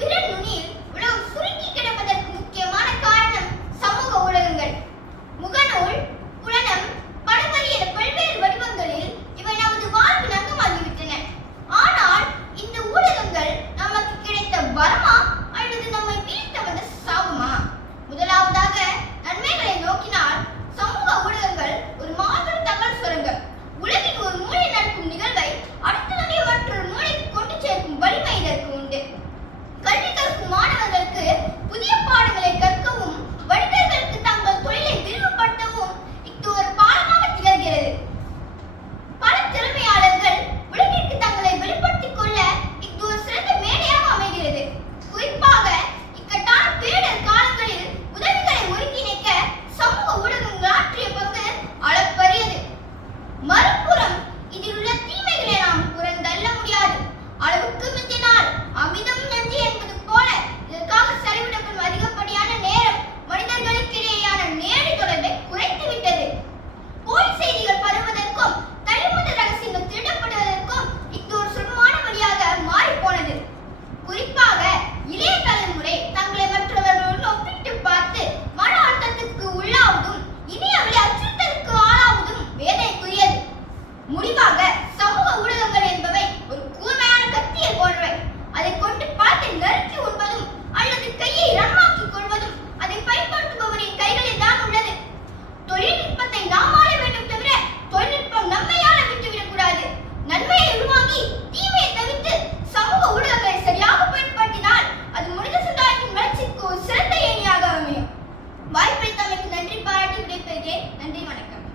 விரல் நுனியில் உலகம் சுருங்கி கிடப்பதற்கு முக்கியமான காரணம் சமூக ஊடகங்கள். முகநூல், புலனம், படங்கள் என பல்வேறு வடிவங்களில் இவை நமது வாழ்வில் அங்கமாகிவிட்டன. ஆனால் இந்த ஊடகங்கள் நமக்கு கிடைத்த வரமா அல்லது நம்மை வீழ்த்த வந்த சாபமா? முதலாவதாக நன்மைகளை நோக்கினால் சமூக ஊடகங்கள் ஒரு மாபெரும் தகவல் சுரங்கம். உலகின் ஒரு மூலை நடக்கும் நிகழ்வை அடுத்த நொடியே மற்றொரு மூலைக்கு கொண்டு சேர்க்கும் வலிமை இதற்கு உண்டு. கல்வி கற்கும் மாணவர்களுக்கு புதிய பாடங்களை கற்கவும் வணிகர்களுக்கு தங்கள் தொழிலை விரிவுபடுத்தவும் இது ஒரு பாலமாக திகழ்கிறது. பல திறமையாளர்கள் உலகிற்கு தங்களை வெளிப்படுத்திக் கொள்ள இது ஒரு சிறந்த மேடையாக அமைகிறது. குறிப்பாக இக்கட்டான பேரிடர் காலங்களில் உதவிகளை ஒருங்கிணைக்க சமூக ஊடகங்கள் ஆற்றிய பங்கு அளப்பரியது. மறுபுறம் இதில் உள்ள தீமைகளை நாம் புறந்தள்ள முடியாது. அளவுக்கு மிஞ்சினால் அமிதம் நஞ்சு என்பது போல இதற்காக செலவிடப்படும் அதிகப்படியான நேரம் மனிதர்களுக்கிடையேயான நேரடி தொடர்பை குறைத்துவிட்டது. போலி செய்திகள் பரவுவதற்கும் தனிமுதல் ரகசியங்கள் திருடப்படுவதற்கும் இது ஒரு சுலபமான வழியாக மாறிப்போனது. குறிப்பாக இளைய தலைமுறை தங்களை மற்றவர்களுடன் ஒப்பிட்டு பார்த்து மன அழுத்தத்துக்கு உள்ளாவதும் இணையவழி அச்சுறுத்தலுக்கு ஆளாவதும் வேதனைக்குரியது. முடிவாக சமூக ஊடகங்கள் என்பவை ஒரு கூர்மையான கத்தியை போன்றவை. அதை கொண்டு பார்த்து நறுக்கி உண்பதும் அல்லது கையை ரணமாக்கிக் கொள்வதும் அதை பயன்படுத்துபவரின் கைகளில் தான் உள்ளது. தொழில்நுட்பத்தை நாம் ஆள வேண்டும் தவிர தொழில்நுட்பம் நம்மை ஆள விட்டுவிடக் கூடாது. நன்மையை உருவாக்கி தீமையை தவிர்த்து சமூக ஊடகங்களை சரியாக பயன்படுத்தினால் அது மனித சமுதாயத்தின் வளர்ச்சிக்கு ஒரு சிறந்த ஏணியாக அமையும். வாய்ப்பளித்தமைக்கு நன்றி பாராட்டி விடைபெறுகிறேன். நன்றி, வணக்கம்.